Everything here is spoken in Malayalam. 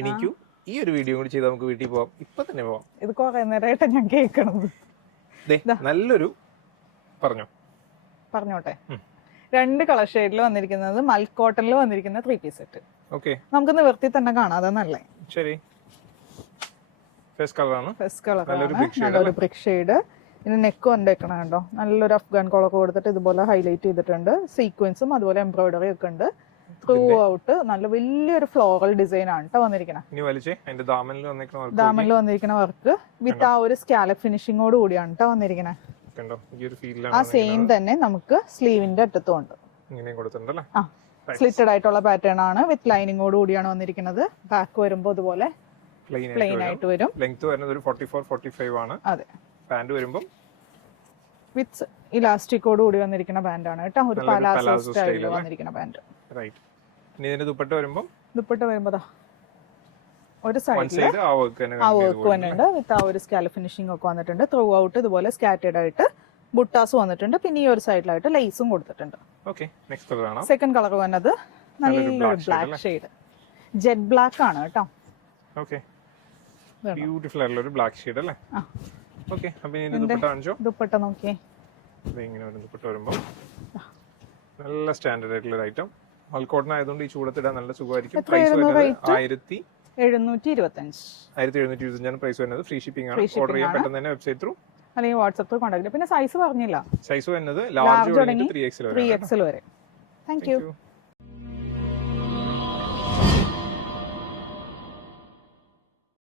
എനിക്കു ഈ ഒരു വീഡിയോ കൂടി ചെയ്ത് നമുക്ക് വീട്ടിൽ പോവാം. ഇപ്പൊ തന്നെ പോവാം. ഇത് കുറെ നേരമായിട്ട് ഞാൻ കേൾക്കണത്. നല്ലൊരു പറഞ്ഞോട്ടെ. 2 കളർ ഷെയ്ഡിൽ വന്നിരിക്കുന്നത് മൽക്കോട്ടണിൽ വന്നിരിക്കുന്ന 3 പീസ് സെറ്റ്. നമുക്ക് നിവർത്തി തന്നെ കാണാം. അതാണല്ലേ. ശരി. ഫസ്റ്റ് കളറാണ്. നല്ലൊരു ബ്രിക്ക് ഷെയ്ഡ്. ഇതിന് നെക്ക് വന്നേക്കണം കണ്ടോ. നല്ലൊരു അഫ്ഗാൻ കോളൊക്കെ കൊടുത്തിട്ട് ഇതുപോലെ ഹൈലൈറ്റ് ചെയ്തിട്ടുണ്ട്. സീക്വൻസും അതുപോലെ എംബ്രോയിഡറി ഒക്കെ ഉണ്ട്. ത്രൂ ഔട്ട് നല്ല വലിയൊരു ഫ്ലോറൽ ഡിസൈൻ ആണ് കേട്ടോ വന്നിരിക്കുന്നത്. ദാമനിൽ വന്നിരിക്കുന്ന വർക്ക് വിത്ത് ആ ഒരു സ്കാലപ്പ് ഫിനിഷിങ്ങോട് കൂടിയാണ് കേട്ടോ വന്നിരിക്കുന്നത്. ആ സെയിം തന്നെ നമുക്ക് സ്ലീവിന്റെ അറ്റത്തും ഉണ്ട്. സ്ലിറ്റഡ് ആയിട്ടുള്ള പാറ്റേൺ ആണ്. വിത്ത് ലൈനിങ്ങോട് കൂടിയാണ് വന്നിരിക്കുന്നത്. ബാക്ക് വരുമ്പോൾ അതുപോലെ പ്ലെയിൻ ആയിട്ട് വരും. ലെങ്ത് വരുന്നത് ഒരു 44-45 ആണ്. അതെ. പാന്റ് വരുമ്പോൾ വിത്ത് ഇലാസ്റ്റിക്കോട് കൂടി വന്നിരിക്കുന്ന പാന്റ് ആണ് കേട്ടോ. ഒരു പലാസോ സ്റ്റൈലിൽ വന്നിരിക്കുന്ന പാന്റ്. റൈറ്റ്. ഇനി ഇതിന്റെ ദുപ്പട്ട വരുമ്പോൾ ഒരു സൈഡിൽ ആ വർക്ക് വന്നിട്ടുണ്ട്. വിത്ത് ആ ഒരു സ്കാലപ്പ് ഫിനിഷിംഗ് ഒക്കെ വന്നിട്ടുണ്ട്. ത്രൂ ഔട്ട് ഇതുപോലെ സ്കാറ്റേഡ് ആയിട്ട് ബുട്ടാസ് വന്നിട്ടുണ്ട്. പിന്നെ ഈ ഒരു സൈഡിലായിട്ട് ലേസും കൊടുത്തിട്ടുണ്ട്. സെക്കൻഡ് കളർ വന്നത് നല്ലൊരു ബ്ലാക്ക് ഷെയ്ഡ്. ജെറ്റ് ബ്ലാക്ക് ആണ് കേട്ടോ. ബ്യൂട്ടിഫുൾ ആയിട്ടുള്ള ഒരു ബ്ലാക്ക് ഷെയ്ഡ് അല്ലേ. ഓക്കേ, അപ്പോൾ ഇനി ദുപ്പട്ട കാണിച്ചോ. ദുപ്പട്ട നോക്കിയേ. ഇങ്ങനെ ഒരു ദുപ്പട്ട വരുമ്പോൾ നല്ല സ്റ്റാൻഡേർഡ് ആയിട്ടുള്ള ഒരു ഐറ്റം. മൽക്കോട്ടൺ ആയതുകൊണ്ട് ഈ ചൂടത്തിടാൻ നല്ല സുഖമായിരിക്കും. പ്രൈസ് വരുന്നത് 1725 ആണ് പ്രൈസ് വരുന്നത്. ഫ്രീ ഷിപ്പിംഗ് ആണ്. ഓർഡർ ചെയ്യാൻ പെട്ടെന്ന് തന്നെ വെബ്സൈറ്റ് ത്രൂ അല്ലെങ്കിൽ വാട്സ്ആപ്പ് ത്രൂ കോൺടാക്ട്. പിന്നെ സൈസ് പറഞ്ഞില്ല. സൈസ് വരുന്നത് ലാർജ് 3XL വരെ. Thank you.